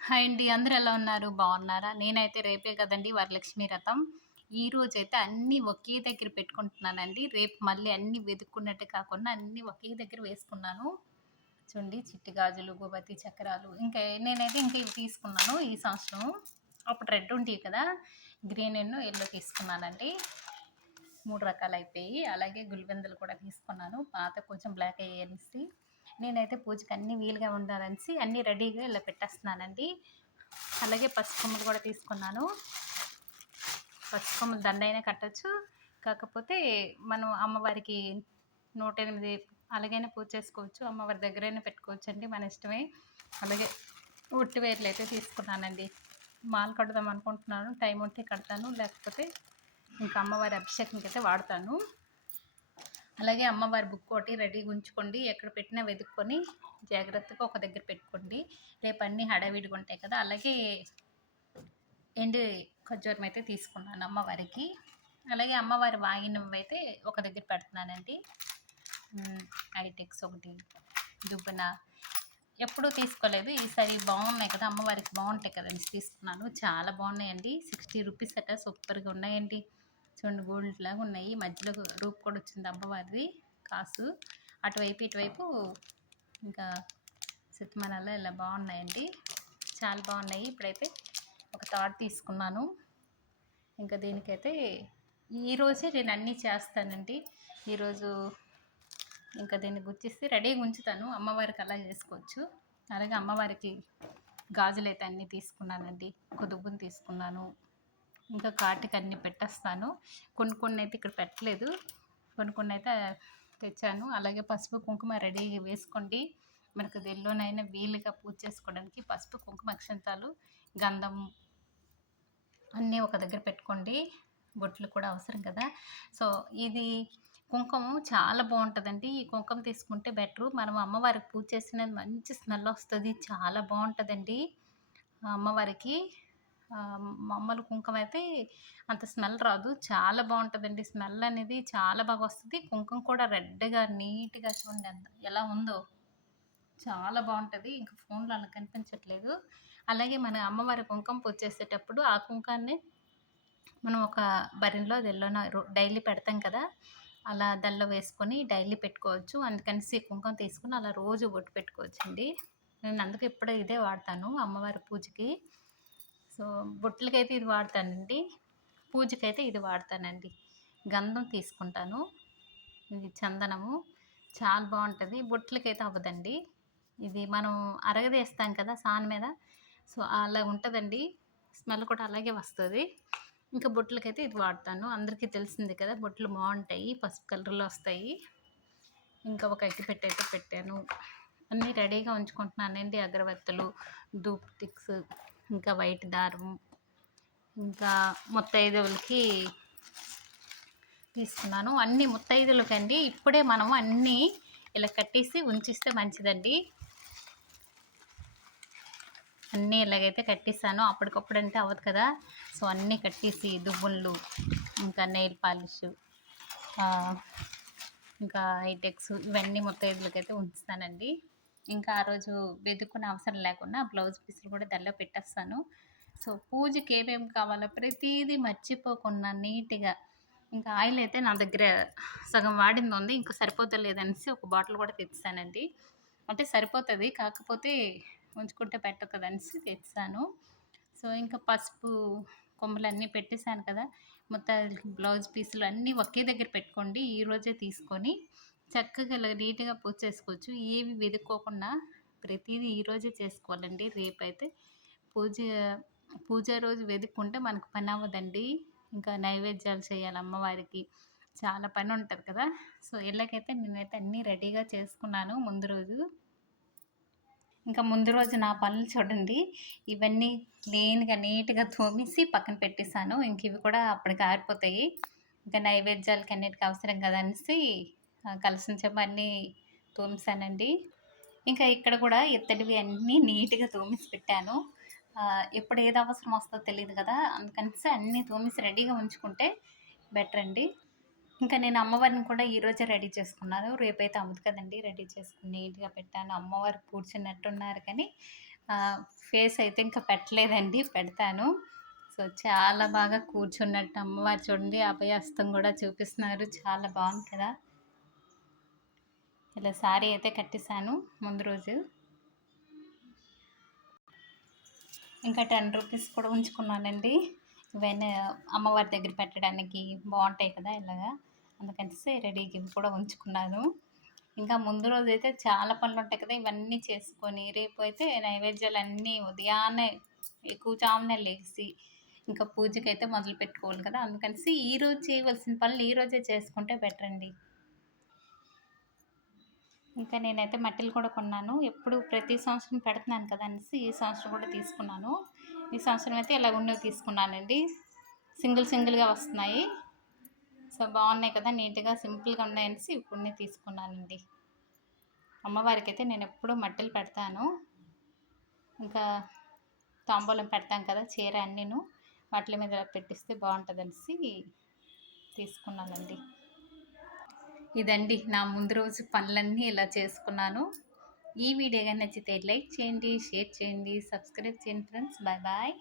Hi అండి. అందరు ఎలా ఉన్నారు? బాగున్నారా? నేనైతే రేపే కదండి వరలక్ష్మి రథం. ఈ రోజు అయితే అన్నీ ఒకే దగ్గర పెట్టుకుంటున్నానండి. రేపు మళ్ళీ అన్నీ వెతుక్కున్నట్టు కాకుండా అన్నీ ఒకే దగ్గర వేసుకున్నాను. చూడండి చిట్టి గాజులు గోబతి చక్రాలు ఇంకా నేనైతే ఇంకా ఇవి తీసుకున్నాను ఈ సంవత్సరం. అప్పుడు రెడ్ ఉంటాయి కదా గ్రీన్ ఎన్నో ఎల్లో తీసుకున్నానండి. మూడు రకాలు అయిపోయి అలాగే గుల్వెందులు కూడా తీసుకున్నాను. పాత కొంచెం బ్లాక్ అయ్యేసి నేనైతే పూజకి అన్ని వీలుగా ఉండాలనేసి అన్నీ రెడీగా ఇలా పెట్టేస్తున్నానండి. అలాగే పసుకొమ్మలు కూడా తీసుకున్నాను. పసుకొమ్మలు దండైనా కట్టచ్చు. కాకపోతే మనం అమ్మవారికి నూట ఎనిమిది అలాగైనా పూజ చేసుకోవచ్చు. అమ్మవారి దగ్గరైనా పెట్టుకోవచ్చు అండి మన ఇష్టమే. అలాగే ఒట్టి వేర్లు అయితే తీసుకున్నానండి. మాల కడదాం అనుకుంటున్నాను. టైం ఉంటే కడతాను. లేకపోతే ఇంకా అమ్మవారి అభిషేకంకి అయితే వాడతాను. అలాగే అమ్మవారి బుక్ ఒకటి రెడీగా ఉంచుకోండి. ఎక్కడ పెట్టినా వెతుక్కొని జాగ్రత్తగా ఒక దగ్గర పెట్టుకోండి. రేపు అన్నీ హడావిడిగా ఉంటాయి కదా అలాగే ఎండు ఖర్జూరం అయితే తీసుకున్నాను అమ్మవారికి. అలాగే అమ్మవారి వాగినవి అయితే ఒక దగ్గర పెడుతున్నానండి. ఐటెక్స్ ఒకటి దుబ్బన ఎప్పుడూ తీసుకోలేదు. ఈసారి బాగున్నాయి కదా అమ్మవారికి బాగుంటాయి కదండి తీసుకున్నాను. చాలా బాగున్నాయండి. సిక్స్టీ రూపీస్ అట సూపర్గా ఉన్నాయండి. చూడండి గోల్డ్ లాగా ఉన్నాయి. మధ్యలో రూప్ కూడా వచ్చింది అమ్మవారిది కాసు. అటువైపు ఇటువైపు ఇంకా సిత్మనాలో ఇలా బాగున్నాయండి. చాలా బాగున్నాయి. ఇప్పుడైతే ఒక థాట్ తీసుకున్నాను. ఇంకా దీనికైతే ఈరోజే నేను అన్నీ చేస్తానండి. ఈరోజు ఇంకా దీన్ని గుర్తిస్తే రెడీగా ఉంచుతాను. అమ్మవారికి అలా చేసుకోవచ్చు. అలాగే అమ్మవారికి గాజులు అయితే అన్నీ తీసుకున్నానండి. ఒక దుబ్బును తీసుకున్నాను. ఇంకా కాటికి అన్ని పెట్టేస్తాను. కొన్ని కొన్ని అయితే ఇక్కడ పెట్టలేదు. కొన్ని కొన్ని అయితే తెచ్చాను. అలాగే పసుపు కుంకుమ రెడీగా వేసుకోండి. మనకు దెల్లోనైనా వీలుగా పూజ చేసుకోవడానికి పసుపు కుంకుమ అక్షంతాలు గంధం అన్నీ ఒక దగ్గర పెట్టుకోండి. బొట్లు కూడా అవసరం కదా. సో ఇది కుంకుమ చాలా బాగుంటుందండి. ఈ కుంకుమ తీసుకుంటే బెటరు. మనం అమ్మవారికి పూజ చేసిన మంచి స్మెల్ వస్తుంది. చాలా బాగుంటుందండి. అమ్మవారికి మామూలు కుంకుమ అయితే అంత స్మెల్ రాదు. చాలా బాగుంటుందండి. స్మెల్ అనేది చాలా బాగా వస్తుంది. కుంకుమ కూడా రెడ్గా నీట్గా చూడండి అంత ఎలా ఉందో. చాలా బాగుంటుంది. ఇంకా ఫోన్లో అలా కనిపించట్లేదు. అలాగే మన అమ్మవారి కుంకుమ పూజ చేసేటప్పుడు ఆ కుంకాన్ని మనం ఒక బరిలో దెల్లోన డైలీ పెడతాం కదా. అలా దల్లో వేసుకొని డైలీ పెట్టుకోవచ్చు. అందుకనేసి కుంకుమ తీసుకుని అలా రోజు బొట్టు పెట్టుకోవచ్చండి. నేను అందుకు ఎప్పుడూ ఇదే వాడతాను అమ్మవారి పూజకి. సో బొట్లకైతే ఇది వాడతానండి పూజకైతే ఇది వాడతానండి. గంధం తీసుకుంటాను ఇది చందనము చాలా బాగుంటుంది. బొట్లకైతే అవ్వదండి. ఇది మనం అరగదేస్తాం కదా సాన్ మీద సో అలా ఉంటుందండి. స్మెల్ కూడా అలాగే వస్తుంది. ఇంకా బొట్లకైతే ఇది వాడతాను. అందరికీ తెలిసింది కదా బొట్లు బాగుంటాయి పసుపు కలర్లో వస్తాయి. ఇంకా ఒక అగ్గిపెట్టె అయితే పెట్టాను. అన్నీ రెడీగా ఉంచుకుంటున్నానండి అగరబత్తులు ధూప్ టిక్స్. ఇంకా వైట్ దారం ఇంకా ముత్తైదువులకి తీసుకున్నాను. అన్ని ముత్తైదులకండి ఇప్పుడే మనం అన్నీ ఇలా కట్టేసి ఉంచిస్తే మంచిదండి. అన్నీ ఇలాగైతే కట్టేసాను. అప్పటికప్పుడు అంటే అవ్వదు కదా. సో అన్నీ కట్టేసి దుబ్బుళ్ళు ఇంకా నెయిల్ పాలిష్ ఇంకా హైటెక్స్ ఇవన్నీ ముత్తైదులకైతే ఉంచుతానండి. ఇంకా ఆ రోజు వెతుక్కునే అవసరం లేకుండా బ్లౌజ్ పీసులు కూడా దానిలో పెట్టేస్తాను. సో పూజకి ఏమేమి కావాలో ప్రతిదీ మర్చిపోకుండా నీట్గా ఇంకా ఆయిల్ అయితే నా దగ్గర సగం వాడింది ఉంది. ఇంకా సరిపోతలేదనేసి ఒక బాటిల్ కూడా తెచ్చానండి. అంటే సరిపోతుంది కాకపోతే ఉంచుకుంటే పెట్టదు అనేసి తెచ్చాను. సో ఇంకా పసుపు కొమ్మలన్నీ పెట్టేశాను కదా. మొత్తం బ్లౌజ్ పీసులు అన్నీ ఒకే దగ్గర పెట్టుకోండి ఈ రోజే తీసుకొని చక్కగా ఇలా నీట్గా పూజ చేసుకోవచ్చు ఏవి వెతుక్కోకుండా ప్రతిదీ ఈరోజే చేసుకోవాలండి. రేపైతే పూజ పూజ రోజు వెతుక్కుంటే మనకు పని అవ్వదండి. ఇంకా నైవేద్యాలు చేయాలి అమ్మవారికి. చాలా పని ఉంటుంది కదా. సో ఇళ్ళకైతే నేనైతే అన్నీ రెడీగా చేసుకున్నాను ముందు రోజు. ఇంకా ముందు రోజు నా పనులు చూడండి. ఇవన్నీ క్లీన్గా నీట్గా తోమేసి పక్కన పెట్టేశాను. ఇంక ఇవి కూడా అప్పటికి ఆరిపోతాయి. ఇంకా నైవేద్యాలకి అన్నిటికీ అవసరం కదా అనేసి ఆ, కలిసిన చెంబ ఇంకా ఇక్కడ కూడా ఇత్తడివి అన్నీ నీట్గా తోమిసి పెట్టాను. ఎప్పుడు ఏది అవసరం వస్తుందో తెలియదు కదా అందుకని అన్నీ తోమిసి రెడీగా ఉంచుకుంటే బెటర్ అండి. ఇంకా నేను అమ్మవారిని కూడా ఈరోజే రెడీ చేసుకున్నాను. రేపైతే అవ్వదు కదండి రెడీ చేసుకుని నీట్గా పెట్టాను. అమ్మవారు కూర్చున్నట్టున్నారు కానీ ఫేస్ అయితే ఇంకా పెట్టలేదండి పెడతాను. సో చాలా బాగా కూర్చున్నట్టు అమ్మవారు చూడండి అభయస్తం కూడా చూపిస్తున్నారు. చాలా బాగుంది కదా. ఇలా సారీ అయితే కట్టేశాను ముందు రోజు. ఇంకా టెన్ రూపీస్ కూడా ఉంచుకున్నానండి. ఇవన్నీ అమ్మవారి దగ్గర పెట్టడానికి బాగుంటాయి కదా ఇలాగా. అందుకనేసి రెడీకి ఇవి కూడా ఉంచుకున్నాను. ఇంకా ముందు రోజు అయితే చాలా పనులు ఉంటాయి కదా ఇవన్నీ చేసుకొని రేపు అయితే నైవేద్యాలు అన్నీ ఉదయాన్నే ఎక్కువ చామునే లేచి ఇంకా పూజకి అయితే మొదలు పెట్టుకోవాలి కదా. అందుకనేసి ఈ రోజు చేయవలసిన పనులు ఈ రోజే చేసుకుంటే బెటర్ అండి ఇంకా నేనైతే మట్టిలు కూడా కొన్నాను. ఎప్పుడు ప్రతి సంవత్సరం పెడుతున్నాను కదా అనేసి ఈ సంవత్సరం కూడా తీసుకున్నాను. ఈ సంవత్సరం అయితే ఇలా ఉన్నవి తీసుకున్నానండి. సింగిల్ సింగిల్గా వస్తున్నాయి. సో బాగున్నాయి కదా నీట్గా సింపుల్గా ఉన్నాయనేసి ఇప్పుడు తీసుకున్నానండి. అమ్మవారికి అయితే నేను ఎప్పుడూ మట్టెలు పెడతాను. ఇంకా తాంబూలం పెడతాం కదా చీర అన్నీను వాటి మీద పెట్టిస్తే బాగుంటుంది అనేసి తీసుకున్నానండి. ఇదండి నా ముందు రోజు పనులన్నీ ఇలా చేసుకున్నాను. ఈ వీడియో కానీ నచ్చితే లైక్ చేయండి షేర్ చేయండి సబ్స్క్రైబ్ చేయండి ఫ్రెండ్స్. Bye bye.